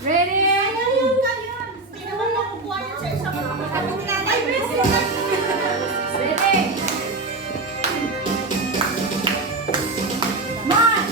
Ready? Hindi naman nakukuha yan sa isang ay, Ready? Mark!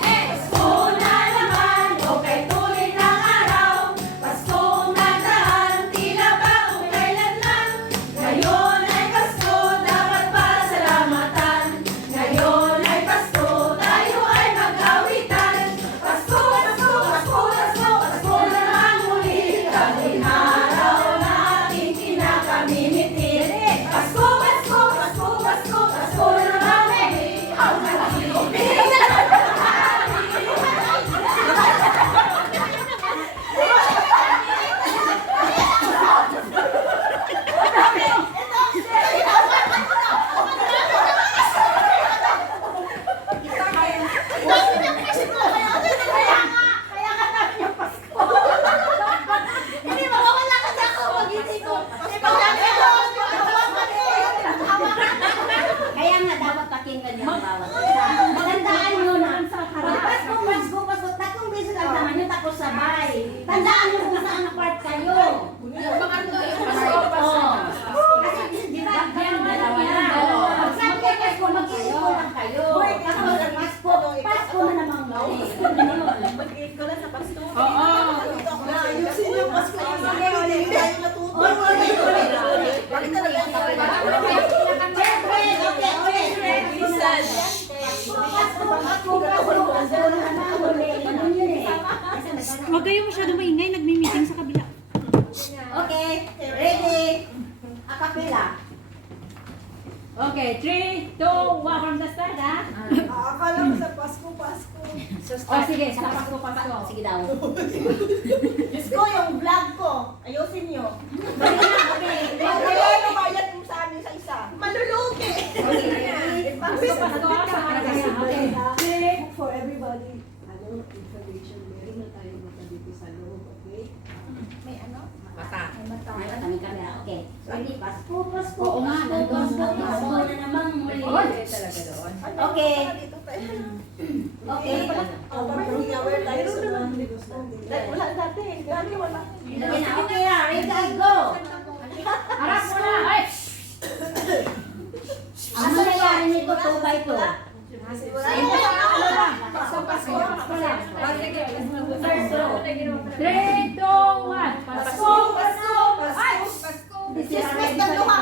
Pasko na naman, okay tuloy ng araw. Paskong nagdaan, tila ba kung kailan lang. Ngayon ay Pasko, dapat pasalamatan. Ngayon ay Pasko, tayo ay mag-awitan. Pasko, Pasko, Pasko, Pasko, Pasko na naman muli. Kaming araw na ating pinakamimitin. Pasko, Pasko, Pasko, Pasko, Pasko na naman muli. Ang nag-iubig. hindi mawawala ka sa ako mag-isip ko. Kaya nga dapat pakinggan niyo ang bawat isa. Tandaan niyo na, Pasko, Pasko, Pasko, tatlong beses lang naman yun, tapos sabay. Tandaan niyo kung saan ang part kayo. Yung mga ito, yung Pasko, Pasko. Kasi, di ba, Yan, dalawa yan, yan. dalawa. Pag sabi kayo Pasko, mag-isip ko lang kayo. Tapos, Pasko, Pasko na namang muli. Mag-iit ko lang sa Pasko. Oo. Ayusin yung Pasko. Hindi tayo natuto. Bakit talaga ang tawag? Siyempre, okay. Lisan. Pasko, Pasko, Pasko, Pasko na namang muli. Ganun yun eh. Huwag kayo masyado maingay, nagmi-meeting sa kabila. Okay, ready? Acapella. Okay, 3, 2, 1 from the start, ha? Akala mo sa Pasko. O, sige, sa Pasko, Pasko. Sige daw. Diyos ko, yung vlog ko. Ayusin nyo. Okay. Kaya lumayat mo sa amin sa isa. Malulugi. Pasko, Pasko. Okay. For everybody, information, meron na tayo mata dito sa loob, okay? May ano? Mata. Ay, kami kami. Okay. Ready? Pasko, Pasko, Oo nga, Pasko, nandun. Pasko, Pasko na namang muli. Talaga doon. Okay. Dito tayo. Okay. Maging aware tayo sa mga wala dati. Gani wala. Sige na. Okay na. Ready? Go. Harap mo na. Ay! Ano nangyari nito 2 by 2? Sa Pasko, Pasko lang. First row. 3, 2, 1. Pasko, Pasko, Pasko. Christmas na luha.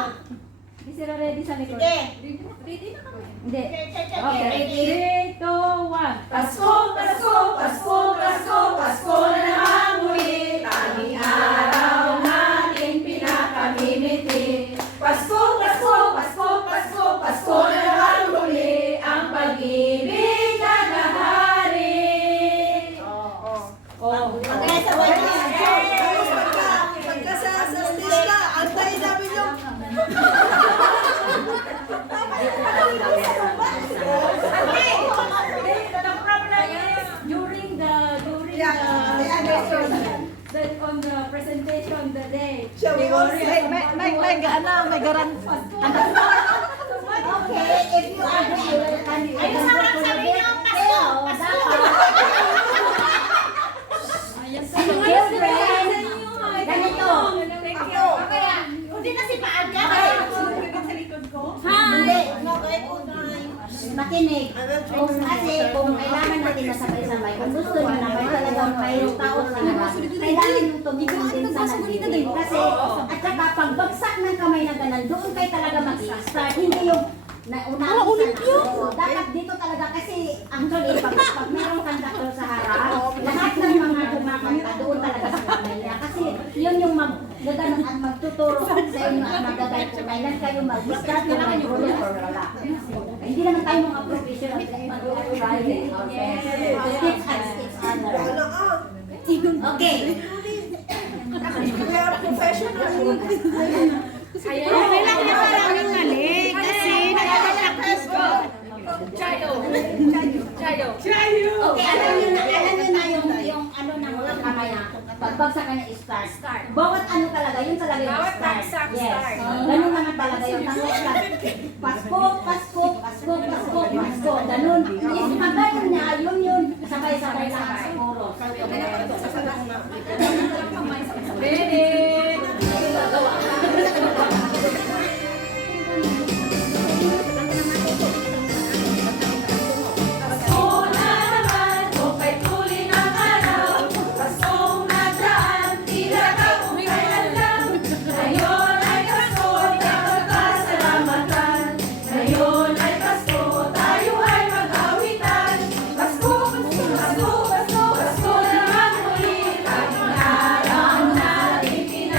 Hindi sila ready sa likod. Sige. Hindi. Okay. Okay, 3, 2, 1. Pasko, Pasko, Pasko, Pasko, Pasko na naman muli. Tanging araw nating pinakamimiti. Pasko, Pasko, Pasko, Pasko, Pasko na naman muli. Ang pag-ibig na nahari. Oh. Okay, sa white pagka sa stage ka, antayin namin yung The problem is during the on the presentation the day. may garan. Okay. If you agree, Ayun sa mga sabi niyo, Pasko, Pasko. Children, ganito. Hindi na si Paaga. Hindi. Makinig. Kasi kung kailangan natin nasabay-sabay, kung gusto nyo na may talagang mayroong tao sa labas, kailangan yung tumingin din sa nandito. Kasi, at saka pagbagsak ng kamay na ganan, doon kayo talaga mag-start. Hindi yung unahin sa so, dapat dito talaga kasi actually pag mayroong conductor sa harap, lahat ng mga kumakanta doon talaga sa kamay niya. Kasi yun yung magaganon at magtuturo sa inyo at magagay kung kailan kayo mag-start yung mag-roll or wala. Hindi naman tayo mga professional mag-try or to teach us each other. Okay. We are professional. Okay lang na parang yung mali. Kasi nagpa-practice ko. Chayo. Okay, alam nyo na yung ano ng mga kamay na pagbagsak ka na start. Bawat ano talaga, yun talaga yung Bawat start. bagsak, Yes. start. Ganun naman talaga yung tanong lang. Pasko, Pasko, Pasko, Pasko, Pasko. Ganun. Is magayon niya, yun. Sabay-sabay lang siguro. Ready? Pasko na naman, o kay tuloy ng araw. Paskong nagdaan, tila ba kung kailan lang. Ngayon ay Pasko, nagpasalamatan. Ngayon ay Pasko, tayo ay mag-awitan. Pasko, Pasko, Pasko, Pasko, Pasko naman muli. Tanging araw natin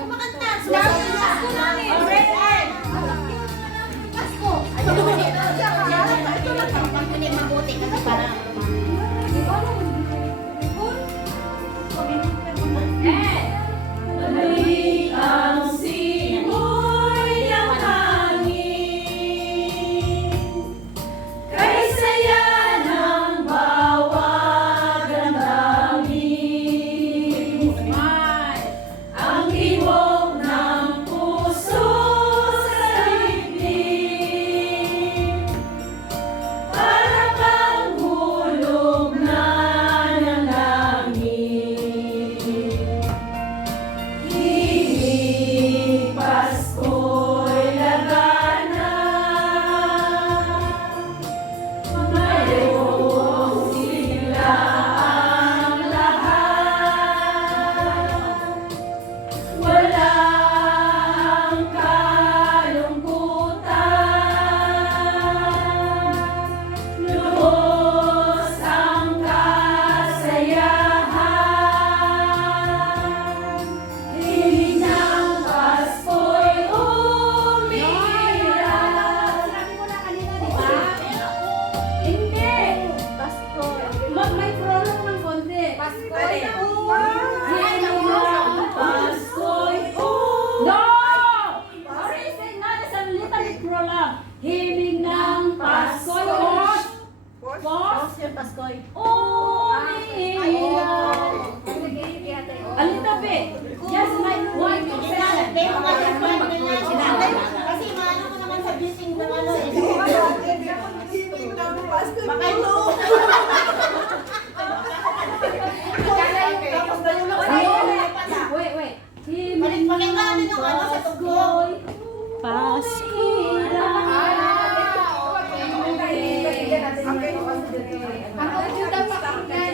kumakanta. Sabi na ako namin. Alright. Pasko. Ayun, ito lang ang pagpiling mabuti kasi para Tuloy ang simoy ng hangin, kay saya ng bawat damdamin. Ang tibok ng puso sa dibdib, para bang hulog na ng langit. Hihing Pasko'y lagana, mayroong sigla ang lahat. Walang kalungkutan, lubos ang kasayahan. Himig ng Pasko'y umiiral. Sinabi mo na kanina, di ba? Hindi! Pasko. May prolong ng konti. Pasko. Himig ng Pasko'y No! umiiral. Already said na, there's a little bit prolong. Himig ng Pasko'y Pos yung Paskoy. umiiral. A little bit. Just like 1 to 7. Hindi mo kasi pwede nga sinabi. Kasi maano mo naman sa busing ng ano eh. Baka ito. Tapos nalulok sa'yo. Wait. Himig Pakinggan natin yung ano sa tugtog. Pasko. Ang audio daw pakinggan.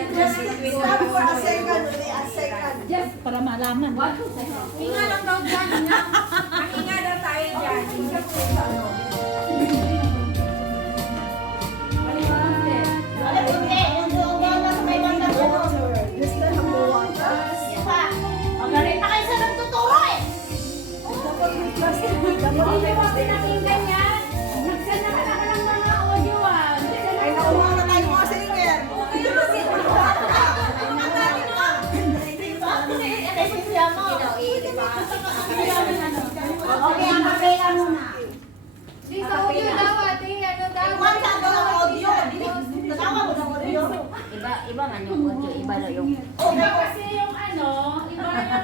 Stop for a second, only a second. Just Para malaman. 1 to 7. Hinga lang daw dyan. Ang hinga daw tayo dyan. Wala hindi. Yung doon gano'n sa may bandang ano. Gusto na po ang Yan pa. Magaling na kayo sa nagtuturo eh. Hindi mo pinakinggan yan. Nagsana ka na ng mga audio ah. Ay, nakuha na tayo mga singer. Okay, ang kapela muna. Di sa audio daw, ate. Ano daw? Kung saan daw ang audio? Natawa mo ng audio. Iba man yung audio, iba lang yung Kasi yung ano, iba yung